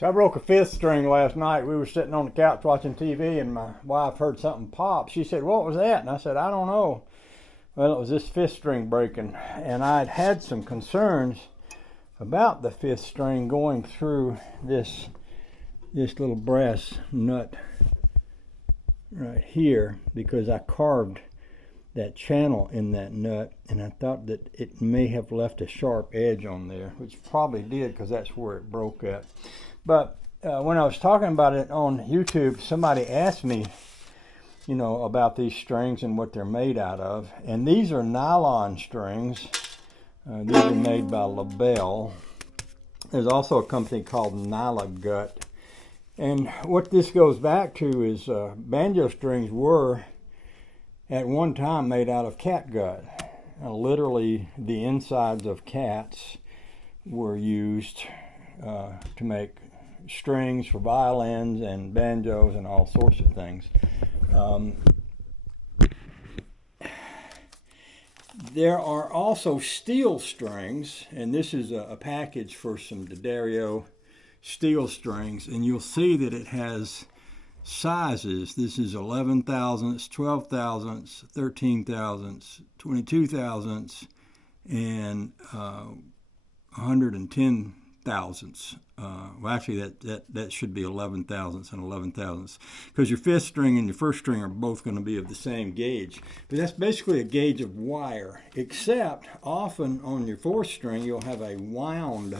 So I broke a fifth string last night. We were sitting on the couch watching TV, and my wife heard something pop. She said, "What was that?" And I said, "I don't know." Well, it was this fifth string breaking, and I'd had some concerns about the fifth string going through this little brass nut right here, because I carved that channel in that nut, and I thought that it may have left a sharp edge on there, which probably did, because that's where it broke at. But when I was talking about it on YouTube, somebody asked me, about these strings and what they're made out of. And these are nylon strings. These are made by LaBelle. There's also a company called Nylagut. And what this goes back to is banjo strings were at one time made out of catgut. Literally, the insides of cats were used to make strings for violins and banjos and all sorts of things. There are also steel strings, and this is a package for some D'Addario steel strings, and you'll see that it has sizes. This is 11 thousandths, 12 thousandths, 13 thousandths, 22 thousandths, and 110 thousandths. Well, actually, that should be 11 thousandths and 11 thousandths, because your fifth string and your first string are both going to be of the same gauge. But that's basically a gauge of wire, except often on your fourth string you'll have a wound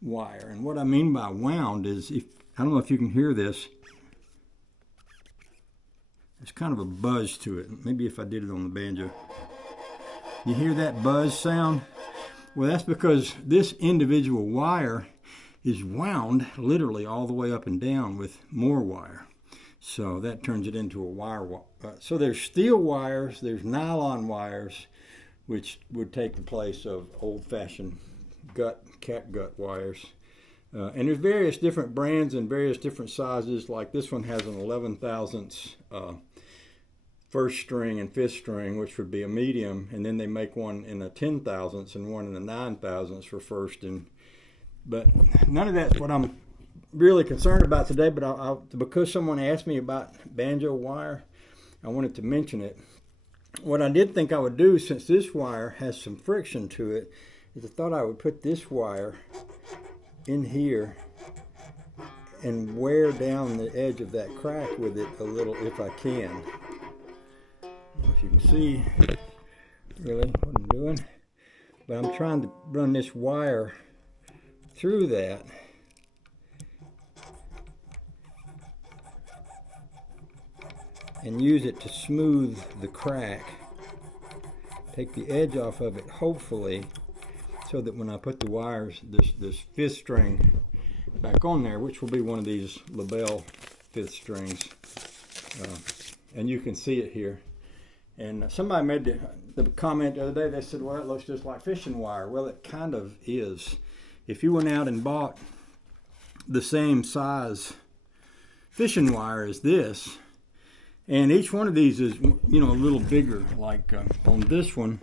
wire. And what I mean by wound is, I don't know if you can hear this. There's kind of a buzz to it. Maybe if I did it on the banjo. You hear that buzz sound? Well, that's because this individual wire is wound literally all the way up and down with more wire. So that turns it into a wire. So there's steel wires, there's nylon wires, which would take the place of old-fashioned catgut wires. And there's various different brands and various different sizes. Like this one has an 11 thousandths first string and fifth string, which would be a medium, and then they make one in a 10 thousandths and one in a 9 thousandths for first. But none of that's what I'm really concerned about today. But because someone asked me about banjo wire, I wanted to mention it. What I did think I would do, since this wire has some friction to it, is I thought I would put this wire in here and wear down the edge of that crack with it a little, if I can. If you can see really what I'm doing, but I'm trying to run this wire through that and use it to smooth the crack, take the edge off of it, hopefully, so that when I put the wires, this fifth string back on there, which will be one of these LaBelle fifth strings, and you can see it here. And somebody made the comment the other day, they said, well, it looks just like fishing wire. Well, it kind of is. If you went out and bought the same size fishing wire as this, and each one of these is, a little bigger, like on this one,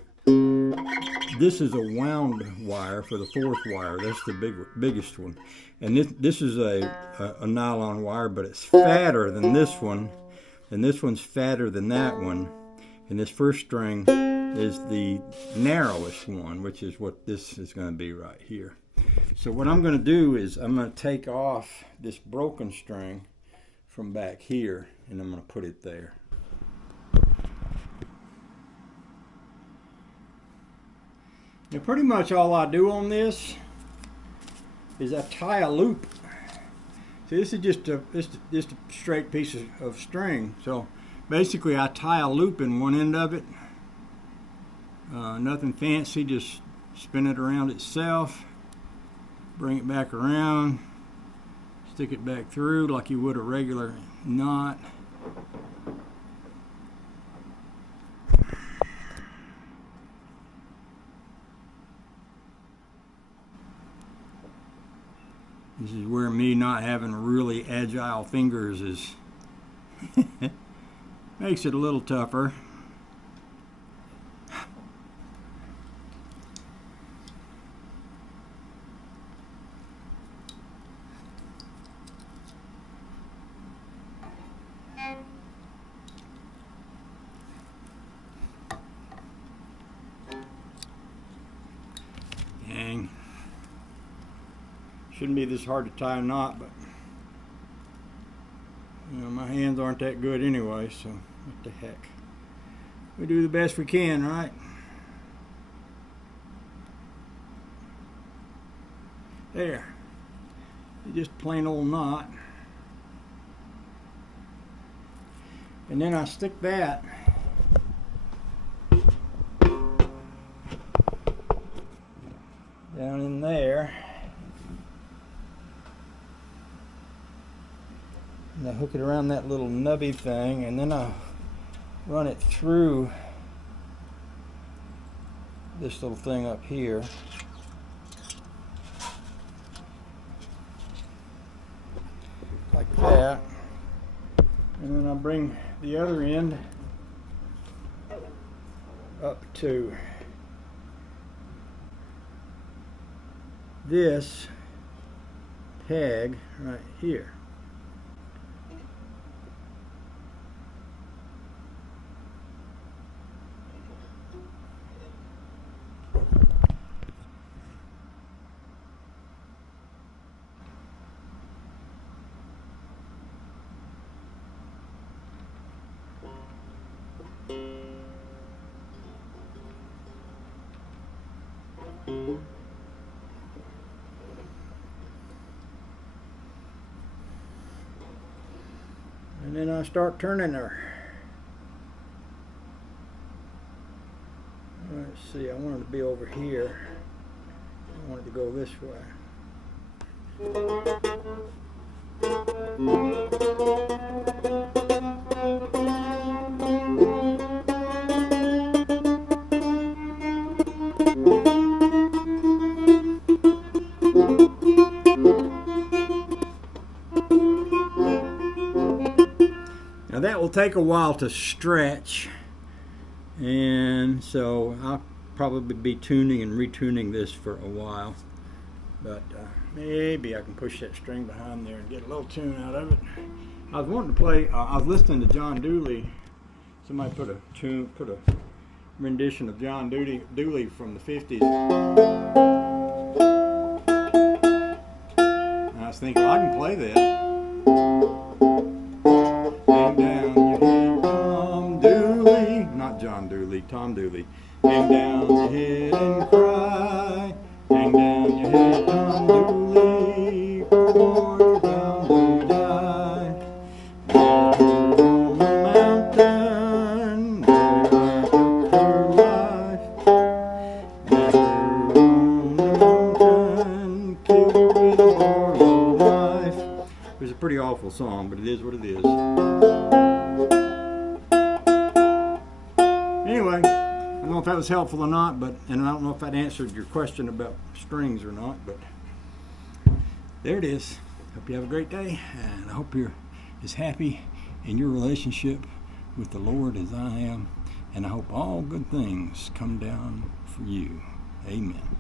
this is a wound wire for the fourth wire. That's the biggest one. And this is a nylon wire, but it's fatter than this one, and this one's fatter than that one. And this first string is the narrowest one, which is what this is going to be right here. So what I'm going to do is I'm going to take off this broken string from back here, and I'm going to put it there. Now pretty much all I do on this is I tie a loop. See, this is just a straight piece of string. So basically, I tie a loop in one end of it. Nothing fancy, just spin it around itself, bring it back around, stick it back through like you would a regular knot. This is where me not having really agile fingers is makes it a little tougher. Shouldn't be this hard to tie a knot, but you know, my hands aren't that good anyway, so what the heck. We do the best we can, right? There. Just plain old knot. And then I stick that down in there. And I hook it around that little nubby thing, and then I run it through this little thing up here. Like that. And then I bring the other end up to this peg right here. And then I start turning her. Let's see, I want it to be over here. I want it to go this way. Now that will take a while to stretch, and so I'll probably be tuning and retuning this for a while, but maybe I can push that string behind there and get a little tune out of it. I was wanting to play, I was listening to John Dooley. Somebody put a rendition of John Dooley from the 50s. And I was thinking, well, I can play that. Hang down your head, Tom Dooley. Not John Dooley, Tom Dooley. Hang down your head and cry. Hang down your head, Tom Dooley. For you're bound to die. Met her on the mountain. There I took her life. Met her on the mountain. Killed her with a Barlow knife. It's a pretty awful song, but it is what it is. Anyway, I don't know if that was helpful or not, and I don't know if that answered your question about strings or not, but there it is. Hope you have a great day, and I hope you're as happy in your relationship with the Lord as I am, and I hope all good things come down for you. Amen.